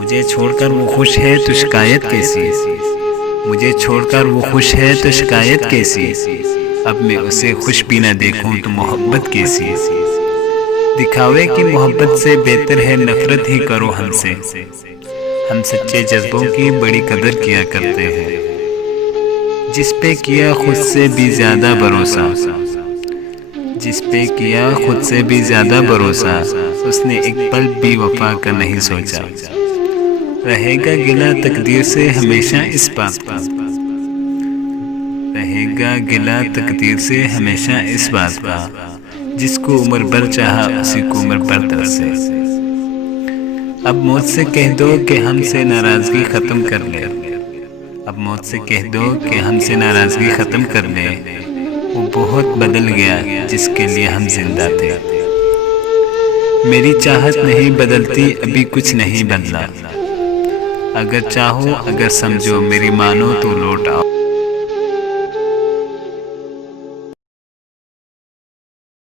مجھے چھوڑ کر وہ خوش ہے تو شکایت کیسی، مجھے چھوڑ کر وہ خوش ہے تو شکایت کیسی، اب میں اسے خوش بھی نہ دیکھوں تو محبت کیسی۔ دکھاوے کی محبت سے بہتر ہے نفرت ہی کرو ہم سے، ہم سچے جذبوں کی بڑی قدر کیا کرتے ہیں۔ جس پہ کیا خود سے بھی زیادہ بھروسہ، جس پہ کیا خود سے بھی زیادہ بھروسہ، اس نے ایک پل بھی وفا کا نہیں سوچا۔ رہے گا گلہ تقدیر سے ہمیشہ اس بات کا، رہے گا گلہ تقدیر سے ہمیشہ اس بات کا، جس کو عمر بھر چاہا اسی کو عمر بھر ترسے۔ اب موت سے کہہ دو کہ ہم سے ناراضگی ختم کر لے، اب موت سے کہہ دو کہ ہم سے ناراضگی ختم کر لے، وہ بہت بدل گیا جس کے لیے ہم زندہ تھے۔ میری چاہت نہیں بدلتی ابھی کچھ نہیں بدلا، اگر چاہو اگر سمجھو میری مانو تو لوٹ آؤ۔